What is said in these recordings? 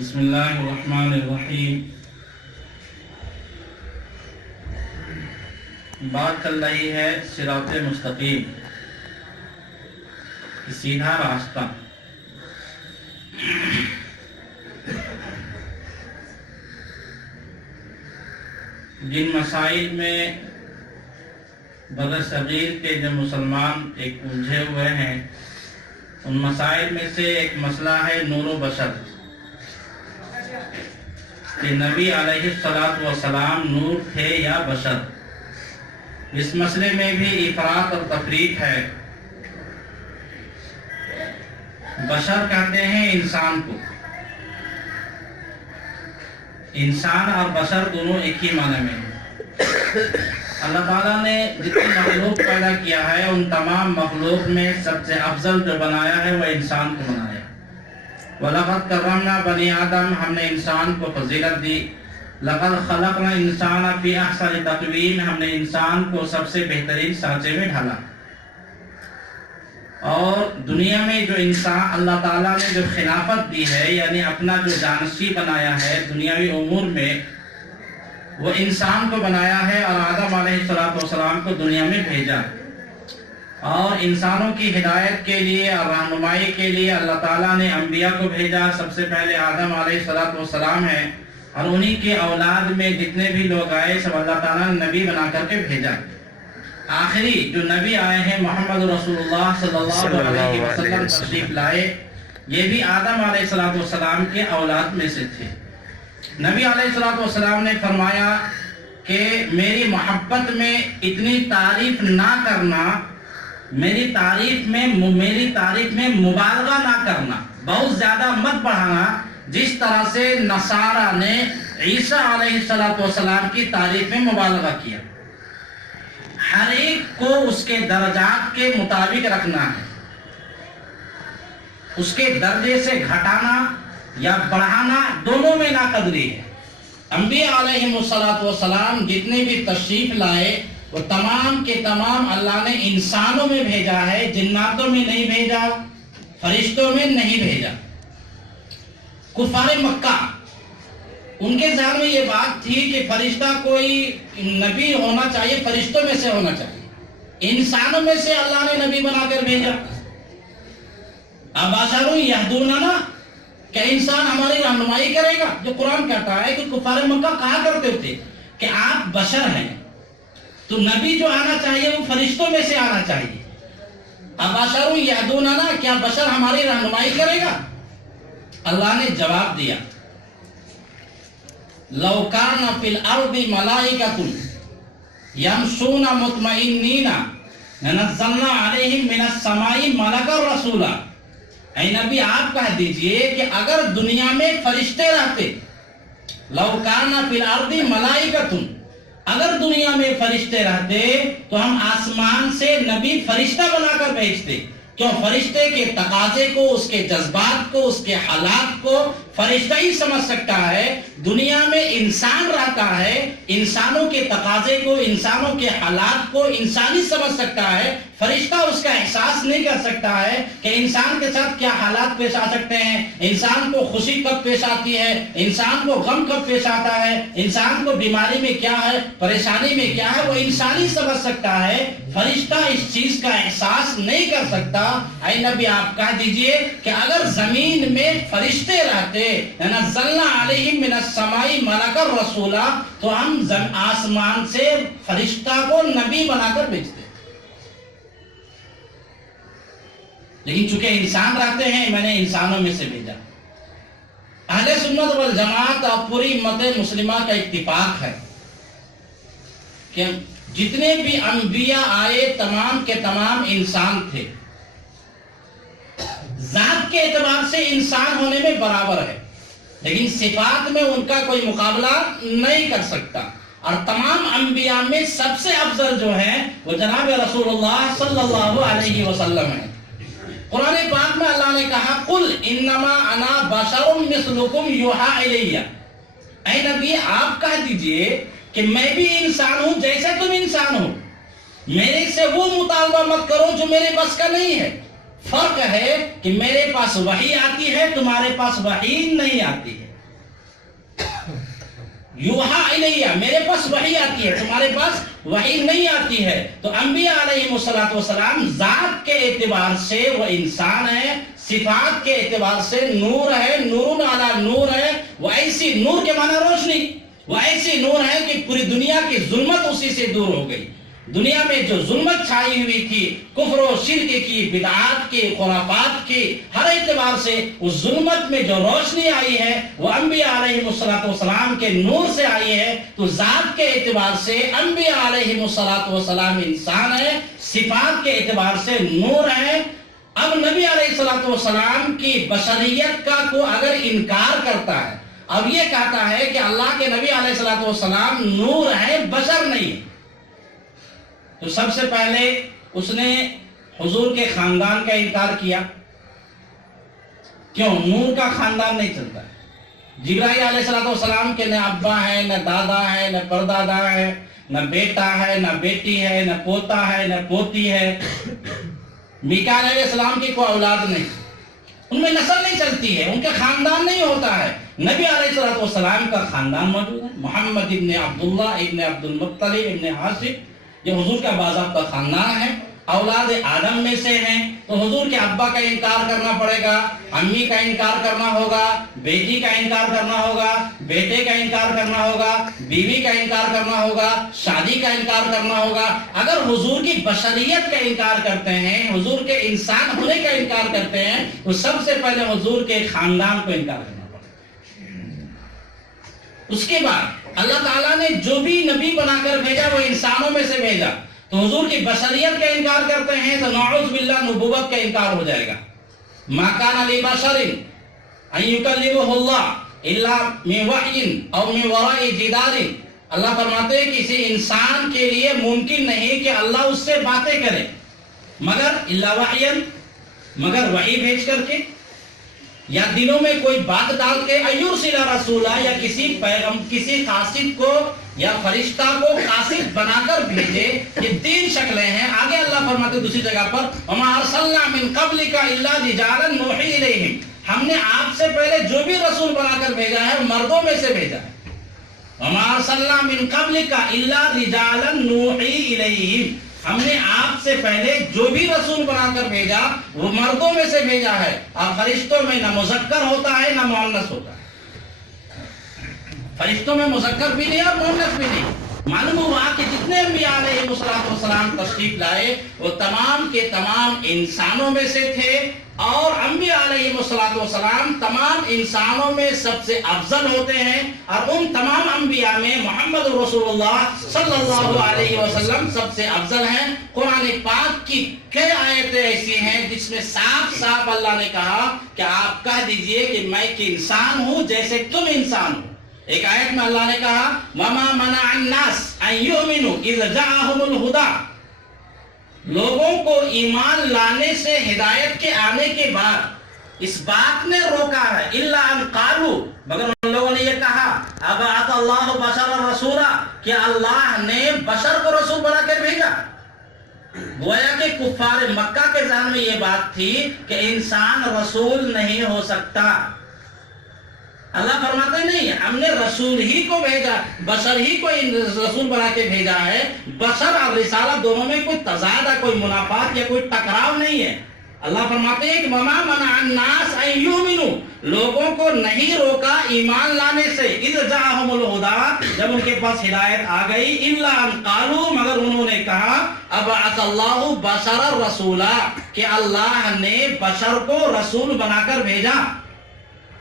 بسم اللہ الرحمن الرحیم۔ بات چل رہی ہے صراط مستقیم، سیدھا راستہ۔ جن مسائل میں بر صغیر کے جو مسلمان ایک الجھے ہوئے ہیں، ان مسائل میں سے ایک مسئلہ ہے نور و بشر، کہ نبی علیہ السلام نور تھے یا بشر۔ اس مسئلے میں بھی افراط اور تفریق ہے۔ بشر کہتے ہیں انسان کو، انسان اور بشر دونوں ایک ہی معنی میں ہیں۔ اللہ تعالیٰ نے جتنی مخلوق پیدا کیا ہے، ان تمام مخلوق میں سب سے افضل جو بنایا ہے وہ انسان کو بنایا۔ وَلَقَدْ كَرَّمْنَا بَنِي آدم، ہم نے انسان کو فضیلت دی۔ لَقَدْ خَلَقْنَا الْإِنسَانَ فِي أَحْسَنِ تَقْوِيمٍ، ہم نے انسان کو سب سے بہترین سانچے میں ڈھالا۔ اور دنیا میں جو انسان اللہ تعالیٰ نے جو خلافت دی ہے، یعنی اپنا جو جانشین بنایا ہے دنیاوی امور میں، وہ انسان کو بنایا ہے اور آدم علیہ السلام کو دنیا میں بھیجا۔ اور انسانوں کی ہدایت کے لیے اور رہنمائی کے لیے اللہ تعالیٰ نے انبیاء کو بھیجا۔ سب سے پہلے آدم علیہ السلام ہے، اور انہی کے اولاد میں جتنے بھی لوگ آئے سب اللہ تعالیٰ نے نبی بنا کر کے بھیجا۔ آخری جو نبی آئے ہیں محمد رسول اللہ صلی اللہ علیہ وسلم تشریف لائے، یہ بھی آدم علیہ السلام کے اولاد میں سے تھے۔ نبی علیہ السلام نے فرمایا کہ میری محبت میں اتنی تعریف نہ کرنا، میری تعریف میں مبالغہ نہ کرنا، بہت زیادہ مت بڑھانا، جس طرح سے نصارہ نے عیسیٰ علیہ السلام کی تعریف میں مبالغہ کیا۔ ہر ایک کو اس کے درجات کے مطابق رکھنا ہے، اس کے درجے سے گھٹانا یا بڑھانا دونوں میں ناقدری ہے۔ انبیاء علیہ السلام جتنے بھی تشریف لائے وہ تمام کے تمام اللہ نے انسانوں میں بھیجا ہے، جناتوں میں نہیں بھیجا، فرشتوں میں نہیں بھیجا۔ کفار مکہ ان کے ذہن میں یہ بات تھی کہ فرشتہ کوئی نبی ہونا چاہیے، فرشتوں میں سے ہونا چاہیے، انسانوں میں سے اللہ نے نبی بنا کر بھیجا۔ ابشر یہدوننا، کہ انسان ہماری رہنمائی کرے گا؟ جو قرآن کہتا ہے کہ کفار مکہ کہا کرتے تھے کہ آپ بشر ہیں، تو نبی جو آنا چاہیے وہ فرشتوں میں سے آنا چاہیے۔ ابشر یہدوننا، کیا بشر ہماری رہنمائی کرے گا؟ اللہ نے جواب دیا، لَوْ كَانَ فِي الْأَرْضِ مَلَائِكَةٌ يَمْشُونَ مُطْمَئِنِّينَ لَنَزَّلْنَا عَلَيْهِمْ مِنَ السَّمَاءِ مَلَكًا رَسُولًا۔ اے نبی آپ کہہ دیجئے کہ اگر دنیا میں فرشتے رہتے، لَوْ كَانَ فِي الْأَرْضِ مَلَائِكَةٌ، اگر دنیا میں فرشتے رہتے تو ہم آسمان سے نبی فرشتہ بنا کر بھیجتے۔ کیوں؟ فرشتے کے تقاضے کو، اس کے جذبات کو، اس کے حالات کو فرشتہ ہی سمجھ سکتا ہے۔ دنیا میں انسان رہتا ہے، انسانوں کے تقاضے کو، انسانوں کے حالات کو انسان ہی سمجھ سکتا ہے، فرشتہ اس کا احساس نہیں کر سکتا ہے کہ انسان کے ساتھ کیا حالات پیش آ سکتے ہیں، انسان کو خوشی کب پیش آتی ہے، انسان کو غم کب پیش آتا ہے، انسان کو بیماری میں کیا ہے، پریشانی میں کیا ہے، وہ انسان ہی سمجھ سکتا ہے، فرشتہ اس چیز کا احساس نہیں کر سکتا۔ اے نبی آپ کہہ دیجئے کہ اگر زمین میں فرشتے رہتے، نزلنا علیہم من السماء ملکا رسولا، تو ہم آسمان سے فرشتہ کو نبی بنا کر بھیجتے۔ لیکن چونکہ انسان رہتے ہیں، میں نے انسانوں میں سے بھیجا۔ اہل سنت والجماعت اور پوری امت مسلمہ کا اتفاق ہے کہ جتنے بھی انبیاء آئے تمام کے تمام انسان تھے، ذات کے اعتبار سے انسان ہونے میں برابر ہے، لیکن صفات میں ان کا کوئی مقابلہ نہیں کر سکتا۔ اور تمام انبیاء میں سب سے افضل جو ہیں وہ جناب رسول اللہ صلی اللہ علیہ وسلم ہیں۔ قرآن پاک میں اللہ نے کہا، قُلْ إِنَّمَا أَنَا بَشَرٌ مِثْلُكُمْ يُوحَىٰ إِلَيَّ، اے نبی آپ کہہ دیجئے کہ میں بھی انسان ہوں جیسے تم انسان ہو، میرے سے وہ مطالبہ مت کرو جو میرے بس کا نہیں ہے۔ فرق ہے کہ میرے پاس وحی آتی ہے، تمہارے پاس وحی نہیں آتی ہے۔ یوحا الیہ، میرے پاس وحی آتی ہے، تمہارے پاس وحی نہیں آتی ہے۔ تو انبیاء علیہ السلام ذات کے اعتبار سے وہ انسان ہے، صفات کے اعتبار سے نور ہے، نور علی نور ہے۔ وہ ایسی نور کے معنی روشنی، وہ ایسی نور ہے کہ پوری دنیا کی ظلمت اسی سے دور ہو گئی۔ دنیا میں جو ظلمت چھائی ہوئی تھی، کفر و شرک کی، بدعات کی، خرافات کی، ہر اعتبار سے اس ظلمت میں جو روشنی آئی ہے وہ انبیاء علیہ السلام کے نور سے آئی ہے۔ تو ذات کے اعتبار سے انبیاء علیہ السلام انسان ہے، صفات کے اعتبار سے نور ہے۔ اب نبی علیہ السلام کی بشریت کا کو اگر انکار کرتا ہے، اب یہ کہتا ہے کہ اللہ کے نبی علیہ السلام نور ہے، بشر نہیں۔ تو سب سے پہلے اس نے حضور کے خاندان کا انکار کیا۔ کیوں؟ نور کا خاندان نہیں چلتا۔ جبرائیل علیہ السلام کے نہ ابا ہے، نہ دادا ہے، نہ پردادا ہے، نہ بیٹا ہے، نہ بیٹی ہے، نہ پوتا ہے، نہ پوتی ہے۔ میکائیل علیہ السلام کی کوئی اولاد نہیں، ان میں نسل نہیں چلتی ہے، ان کا خاندان نہیں ہوتا ہے۔ نبی علیہ السلام کا خاندان موجود ہے، محمد ابن عبداللہ ابن عبد المطلب ابن ہاشم، یہ حضور کا باضابطہ خاندان ہے، اولاد آدم میں سے ہیں۔ تو حضور کے ابا کا انکار کرنا پڑے گا، امی کا انکار کرنا ہوگا، بیٹی کا انکار کرنا ہوگا، بیٹے کا انکار کرنا ہوگا، بیوی کا انکار کرنا ہوگا، شادی کا انکار کرنا ہوگا۔ اگر حضور کی بشریت کا انکار کرتے ہیں، حضور کے انسان ہونے کا انکار کرتے ہیں، تو سب سے پہلے حضور کے خاندان کو انکار کرنا پڑے گا۔ اس کے بعد اللہ تعالیٰ نے جو بھی نبی بنا کر بھیجا وہ انسانوں میں سے بھیجا۔ تو حضور کی بشریت کا انکار کرتے ہیں تو نعوذ باللہ نبوت کا انکار ہو جائے گا۔ ما کان لبشر ان یکلمہ اللہ الا من وحی او من وراء جدار، اللہ فرماتے ہیں کہ کسی انسان کے لیے ممکن نہیں کہ اللہ اس سے باتیں کرے مگر الا وحی، مگر وحی بھیج کر کے، یا دلوں میں کوئی بات ڈال کے، ایرسل رسولا، یا کسی پیغام، کسی قاصد کو یا فرشتہ کو قاصد بنا کر بھیجے۔ یہ تین شکلیں ہیں۔ آگے اللہ فرماتے دوسری جگہ پر وما ارسلنا من قبلک الا رجالا نوحی الیہم، ہم نے آپ سے پہلے جو بھی رسول بنا کر بھیجا ہے مردوں میں سے بھیجا ہے۔ وما ارسلنا من قبلک الا رجالا نوحی الیہم، ہم نے آپ سے پہلے جو بھی رسول بنا کر بھیجا وہ مردوں میں سے بھیجا ہے، اور فرشتوں میں نہ مذکر ہوتا ہے نہ مؤنث ہوتا ہے۔ فرشتوں میں مذکر بھی نہیں اور مؤنث بھی نہیں۔ معلوم ہوا کہ جتنے انبیاء علیہ السلام تشریف لائے وہ تمام کے تمام انسانوں میں سے تھے، اور انبیاء علیہ السلام تمام انسانوں میں سب سے افضل ہوتے ہیں، اور ان تمام انبیاء میں محمد رسول اللہ صلی اللہ علیہ وسلم سب سے افضل ہیں۔ قرآن پاک کی کئی آیتیں ایسی ہیں جس میں صاف صاف اللہ نے کہا کہ آپ کہہ دیجئے کہ میں ایک انسان ہوں جیسے تم انسان ہو۔ ایک آیت میں اللہ نے کہا وَمَا مَنَعَ النَّاسَ أَن يُؤْمِنُوا إِذْ جَاءَهُمُ الْهُدَىٰ، لوگوں کو ایمان لانے سے، ہدایت کے آنے کے بعد اس بات نے روکا ہے إِلَّا أَن قَالُوا، مگر ان لوگوں نے یہ کہا أَبَعَثَ اللَّهُ بَشَرًا رَسُولًا، کہ اللہ نے بشر کو رسول بنا کر بھیجا۔ گویا کہ کفار مکہ کے ذہن میں یہ بات تھی کہ انسان رسول نہیں ہو سکتا۔ اللہ فرماتے نہیں، ہم نے رسول ہی کو بھیجا، بشر ہی کو رسول بنا کے بھیجا ہے۔ بشر اور رسالہ دونوں میں کوئی تضاد ہے، کوئی منافات یا کوئی ٹکراؤ نہیں ہے۔ اللہ فرماتے ہیں کہ وَمَا مَنَعَ النَّاسَ أَن يُؤْمِنُوا، لوگوں کو نہیں روکا ایمان لانے سے، إِذْ جَاءَهُمُ الْهُدَىٰ، جب ان کے پاس ہدایت آ گئی، إِلَّا أَن قَالُوا، مگر انہوں نے کہا أَبَعَثَ اللَّهُ بَشَرًا رَسُولًا، کہ اللہ نے بشر کو رسول بنا کر بھیجا۔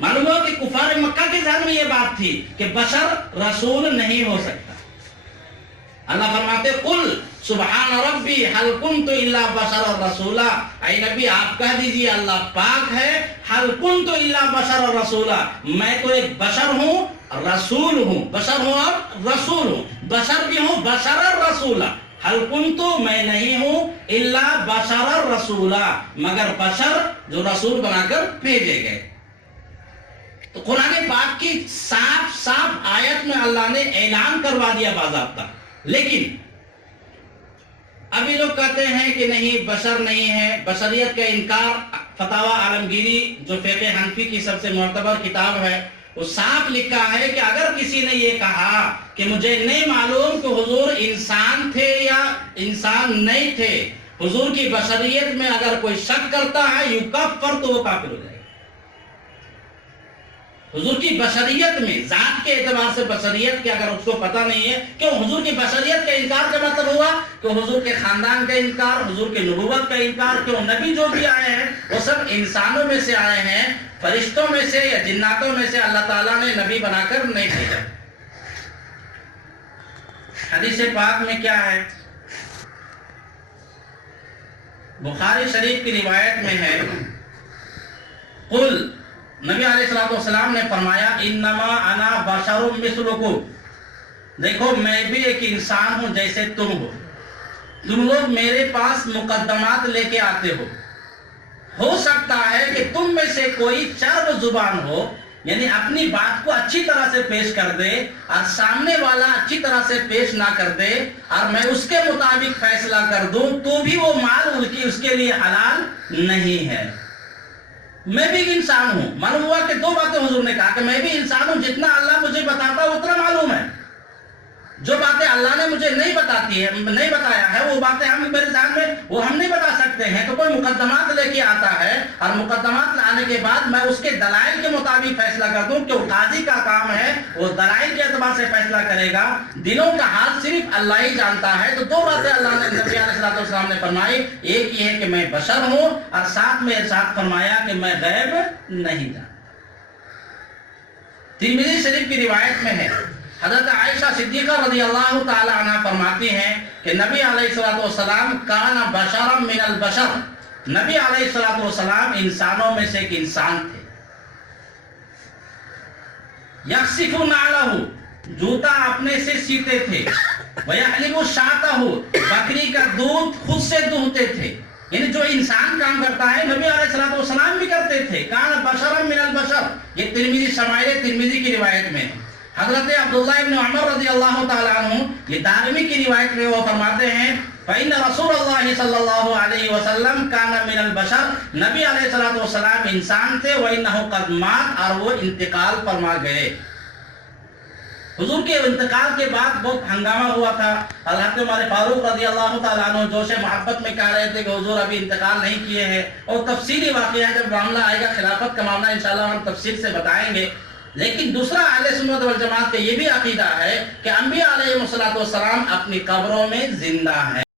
معلوم ہو کہ کفار مکہ کے ذہن میں یہ بات تھی کہ بشر رسول نہیں ہو سکتا۔ اللہ فرماتے قل سبحان ربی حل کنت الا بشرا رسولا، اے نبی آپ کہہ دیجئے اللہ پاک ہے، حل کنت الا بشرا رسولا، میں تو ایک بشر ہوں، رسول ہوں، بشر ہوں اور رسول ہوں، بشر بھی ہوں، بشرا رسولا، حل کنت میں نہیں ہوں، الا بشرا رسولا، مگر بشر جو رسول بنا کر بھیجے گئے۔ تو قرآن پاک کی صاف صاف آیت میں اللہ نے اعلان کروا دیا باضابطہ۔ لیکن ابھی لوگ کہتے فرماتے ہیں کہ نہیں بشر نہیں ہے، بشریت کا انکار فتاوی عالمگیری جو فقہ حنفی کی سب سے معتبر کتاب ہے، وہ صاف لکھا ہے کہ اگر کسی نے یہ کہا کہ مجھے نہیں معلوم کہ حضور انسان تھے یا انسان نہیں تھے، حضور کی بشریت میں اگر کوئی شک کرتا ہے یکفر، تو وہ کافر ہو جائے گا۔ حضور کی بشریت میں، ذات کے اعتبار سے بشریت کے اگر اس کو پتہ نہیں ہے، کیوں حضور کی بشریت کا انکار کا مطلب ہوا کہ حضور کے خاندان کا انکار، حضور کے نبوت کا انکار، کیوں نبی جو بھی آئے ہیں وہ سب انسانوں میں سے آئے ہیں، فرشتوں میں سے یا جناتوں میں سے اللہ تعالیٰ نے نبی بنا کر نہیں بھیجا۔ حدیث پاک میں کیا ہے؟ بخاری شریف کی روایت میں ہے، قل، نبی علیہ السلام نے فرمایا، انما انا بشر مثلکم، دیکھو میں بھی ایک انسان ہوں جیسے تم ہو، تم لوگ میرے پاس مقدمات لے کے آتے ہو سکتا ہے کہ تم میں سے کوئی چرب زبان ہو، یعنی اپنی بات کو اچھی طرح سے پیش کر دے اور سامنے والا اچھی طرح سے پیش نہ کر دے اور میں اس کے مطابق فیصلہ کر دوں تو بھی وہ مال اس کے لیے حلال نہیں ہے۔ میں بھی انسان ہوں، معلوم ہوا کہ دو باتیں حضور نے کہا کہ میں بھی انسان ہوں، جتنا اللہ مجھے بتاتا ہے اتنا معلوم ہے، جو باتیں اللہ نے مجھے نہیں بتایا ہے وہ باتیں ہم میرے ذہن میں وہ ہم نہیں بتا سکتے ہیں، تو کوئی مقدمات لے کے آتا ہے اور مقدمات لانے کے بعد میں اس کے دلائل کے مطابق فیصلہ کر دوں، کہ قاضی کا کام ہے وہ دلائل کے اعتبار سے فیصلہ کرے گا، دلوں کا حال صرف اللہ ہی جانتا ہے۔ تو دو باتیں اللہ نے نبی علیہ السلام نے فرمائی، ایک یہ ہے کہ میں بشر ہوں اور ساتھ میں ارشاد فرمایا کہ میں غیب نہیں جانتا۔ ترمذی شریف کی روایت میں ہے، حضرت عائشہ صدیقہ رضی اللہ تعالی عنہ فرماتی ہیں کہ نبی علیہ السلام کان بشرا من البشر، نبی علیہ السلام انسانوں میں سے ایک انسان تھے۔ یخسف نعلہ، جوتا اپنے سے سیتے تھے، ویحلب شاۃہ، بکری کا دودھ خود سے دہتے تھے، یعنی جو انسان کام کرتا ہے نبی علیہ السلام بھی کرتے تھے۔ کان بشرا من البشر، یہ ترمذی شمائل ترمذی کی روایت میں ہے۔ حضرت عبداللہ ابن عمر رضی اللہ تعالیٰ عنہ، یہ دارمی کی روایت میں وہ فرماتے ہیں، فإن رسول اللہ صلی اللہ علیہ وسلم کان من البشر، نبی علیہ السلام انسان تھے، وإنہ قد مات، اور وہ انتقال فرما گئے۔ حضور کے انتقال کے بعد بہت ہنگامہ ہوا تھا۔ حضرت عمر فاروق رضی اللہ تعالیٰ عنہ جوش محبت میں کہہ رہے تھے کہ حضور ابھی انتقال نہیں کیے ہیں، اور تفصیلی واقعہ ہے، جب معاملہ آئے گا خلافت کا معاملہ انشاءاللہ ہم تفصیل سے بتائیں گے۔ لیکن دوسرا اہل سنت والجماعت کا یہ بھی عقیدہ ہے کہ انبیاء علیہ السلام اپنی قبروں میں زندہ ہیں۔